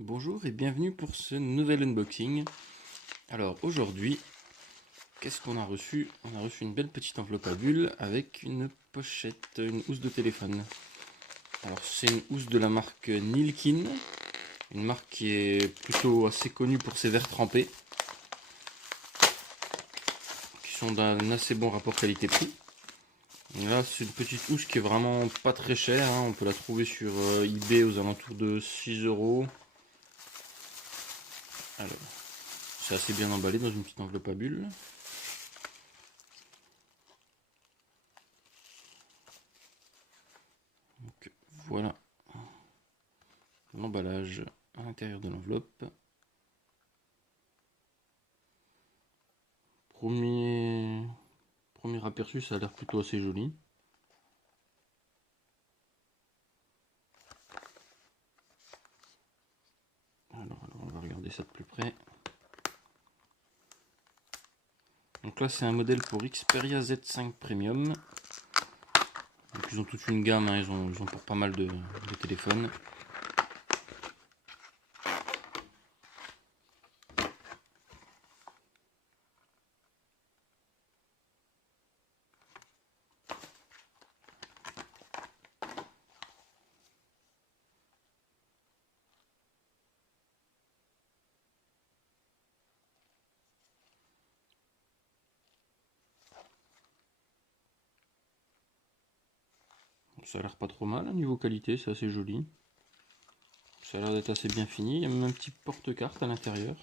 Bonjour et bienvenue pour ce nouvel unboxing. Alors aujourd'hui, qu'est-ce qu'on a reçu? On a reçu une belle petite enveloppe à bulles avec une pochette, une housse de téléphone. Alors c'est une housse de la marque Nilkin, une marque qui est plutôt assez connue pour ses verres trempés, qui sont d'un assez bon rapport qualité-prix. Là c'est une petite housse qui est vraiment pas très chère, hein. On peut la trouver sur eBay aux alentours de 6 euros. Alors, c'est assez bien emballé dans une petite enveloppe à bulles. Donc, voilà l'emballage à l'intérieur de l'enveloppe. Premier aperçu, ça a l'air plutôt assez joli. Alors, on va regarder ça de plus près. Donc là, c'est un modèle pour Xperia Z5 Premium. Donc, ils ont toute une gamme, hein, ils ont pour pas mal de téléphones. Ça a l'air pas trop mal, niveau qualité, c'est assez joli. Ça a l'air d'être assez bien fini. Il y a même un petit porte-carte à l'intérieur,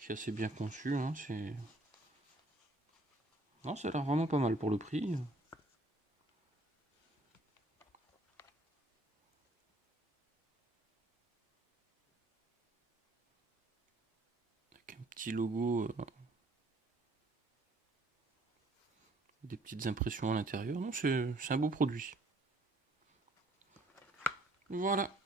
qui est assez bien conçu, hein. Non, ça a l'air vraiment pas mal pour le prix. Avec un petit logo, des petites impressions à l'intérieur. Non, c'est un beau produit. Voilà.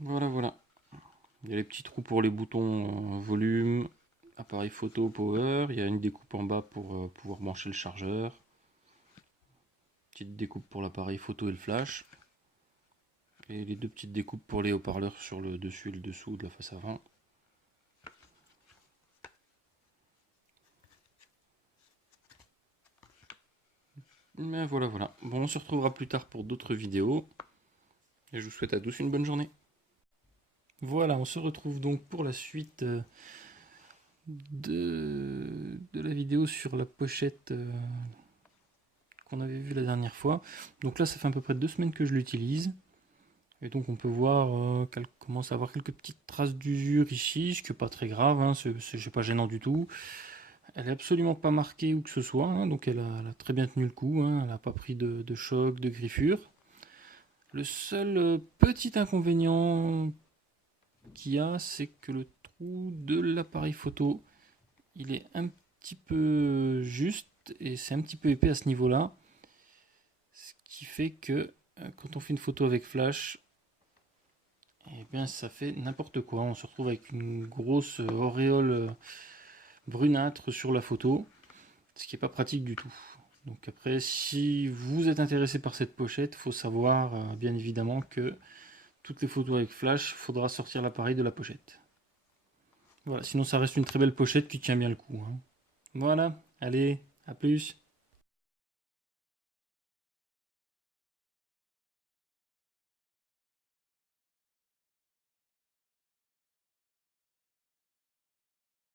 Il y a les petits trous pour les boutons volume, appareil photo, power. Il y a une découpe en bas pour pouvoir brancher le chargeur. Petite découpe pour l'appareil photo et le flash. Et les deux petites découpes pour les haut-parleurs sur le dessus et le dessous de la face avant. Mais voilà. Bon, on se retrouvera plus tard pour d'autres vidéos. Et je vous souhaite à tous une bonne journée. Voilà, on se retrouve donc pour la suite de la vidéo sur la pochette qu'on avait vue la dernière fois. Donc là, ça fait à peu près 2 semaines que je l'utilise. Et donc on peut voir qu'elle commence à avoir quelques petites traces d'usure ici, ce qui n'est pas très grave, hein, c'est pas gênant du tout. Elle est absolument pas marquée ou que ce soit, hein, donc elle a très bien tenu le coup, hein, elle n'a pas pris de choc, de griffure. Le seul petit inconvénient qu'il y a, c'est que le trou de l'appareil photo, il est un petit peu juste et c'est un petit peu épais à ce niveau-là. Ce qui fait que quand on fait une photo avec flash, eh bien ça fait n'importe quoi. On se retrouve avec une grosse auréole brunâtre sur la photo, ce qui n'est pas pratique du tout. Donc après, si vous êtes intéressé par cette pochette, il faut savoir bien évidemment que toutes les photos avec flash, il faudra sortir l'appareil de la pochette. Voilà, sinon ça reste une très belle pochette qui tient bien le coup, hein. Voilà, allez, à plus.